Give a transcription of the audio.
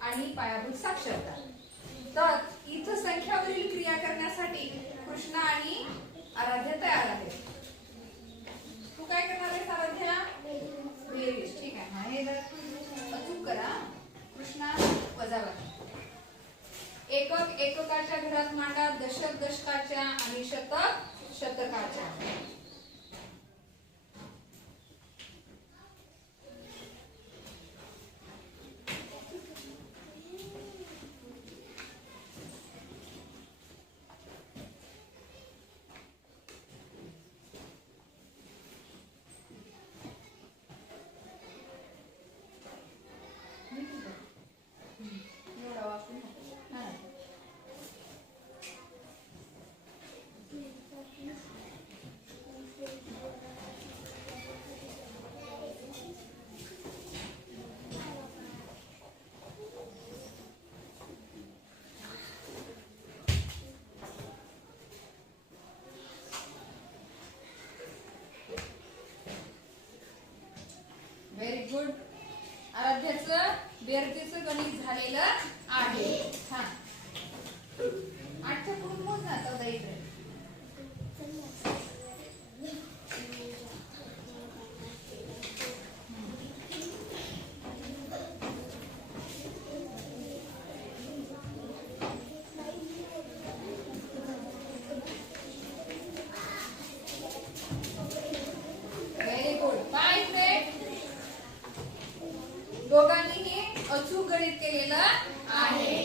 आणि पायाभूत साक्षरता. तर इथं संख्यावरील क्रिया करण्यासाठी कृष्णा आणि आराध्य तयार आहेत. तू काय करणार आहेस आराध्या? बेरीज ठीक आहे. हे जर अचूक करा कृष्णा वजाबाकी एकक एककाच्या घरात मांडा दशक दशकाच्या आणि शतक शतकाच्या. गुड. आराध्याचं बेरतीचं गणित झालेलं आहे. हा. दोघांनीही अचूक गणित केलेलं आहे.